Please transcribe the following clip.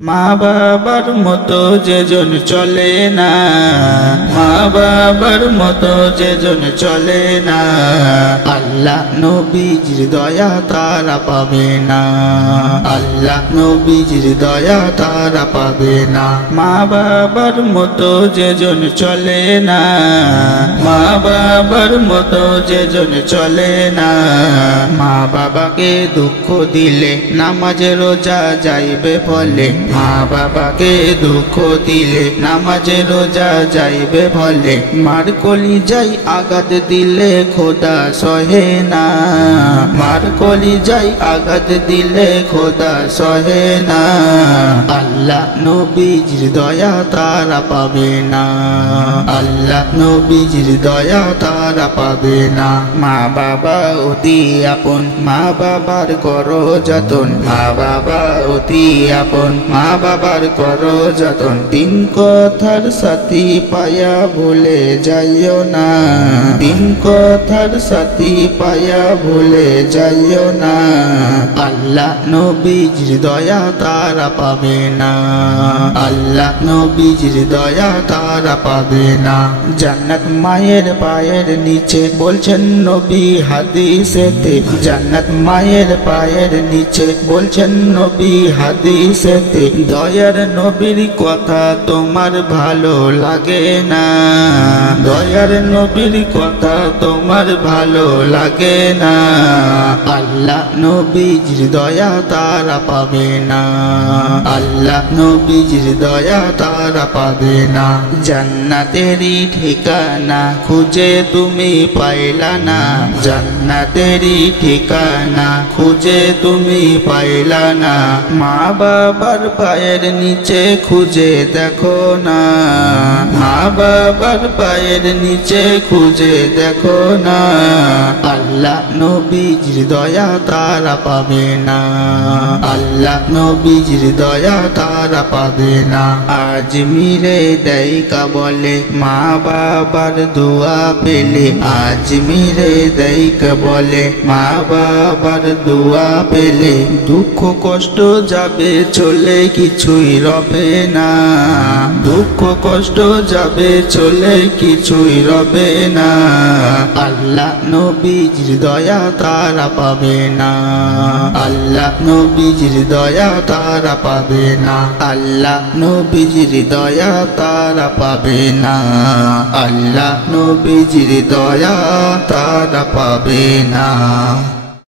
মা বাবার মতো যেজন চলে না, মা বাবার মতো যেজন চলে না, আল্লাহ নবীজির দয়া তারা পাবে না, আল্লাহ নবীজির দয়া তারা পাবে না। মা বাবার মতো যেজন চলে না, মা বাবার মতো যেজন চলে না, মা বাবাকে দুঃখ দিলে নামাজে রোজা যাইবে ফলে, মা বাবাকে দুঃখ দিলে নামাজে রোজা যাইবে ফলে, মার কলিজায় আঘাত দিলে খোদা সহে না, মার কলিজায় আঘাত দিলে খোদা সহে না, আল্লাহ নবীজির দয়া তারা পাবে না, আল্লাহ নবীজির দয়া তারা পাবে না। মা বাবা অতি আপন, মা বাবার করো যতন, মা বাবা অতি আপন, মা বাবার করো যতন, তিন কথার সাথী পায়া ভুলে যাইও না, তিন কথার সাথী পায়া ভুলে যাইও না, আল্লাহ নবীজির দয়া তারা পাবে না, আল্লাহ নবীজির দয়া তারা পাবে না। জান্নাত মায়ের পায়ের নিচে বলছেন নবী হাদিসেতে, জান্নাত মায়ের পায়ের নিচে বলছেন নবী হাদিসেতে, দয়ার নবীর কথা তোমার ভালো লাগে না, দয়ার নবীর কথা তোমার ভালো লাগে না, আল্লাহ নবীজির দয়া তারা পাবে না, আল্লাহ নবীজির দয়া তারা পাবে না। জান্নাতেরই ঠিকানা খুঁজে তুমি পাইলা না, জান্নাতেরই ঠিকানা খুঁজে তুমি পাইলা না, মা বাবার পায়ের নিচে খুঁজে দেখো না, মা বাবার পায়ের নিচে খুঁজে দেখো না, আল্লাহ নবীজির দয়া তারা পাবে না, আল্লাহ নবীজির দয়া তারা পাবে না। আজমিরে দেইকা বলে মা বাবার দোয়া পেলে, আজমিরে দেইকা বলে মা বাবার দোয়া পেলে, দুঃখ কষ্ট যাবে চলে কিছুই রবে না, দুঃখ কষ্ট যাবে চলে কিছুই রবে না, আল্লাহ নবীজির দয়া তারা পাবে না, আল্লাহ নবীজির দয়া তারা পাবে না, আল্লাহ নবীজির দয়া তারা পাবে না, আল্লাহ নবীজির দয়া তারা পাবে না।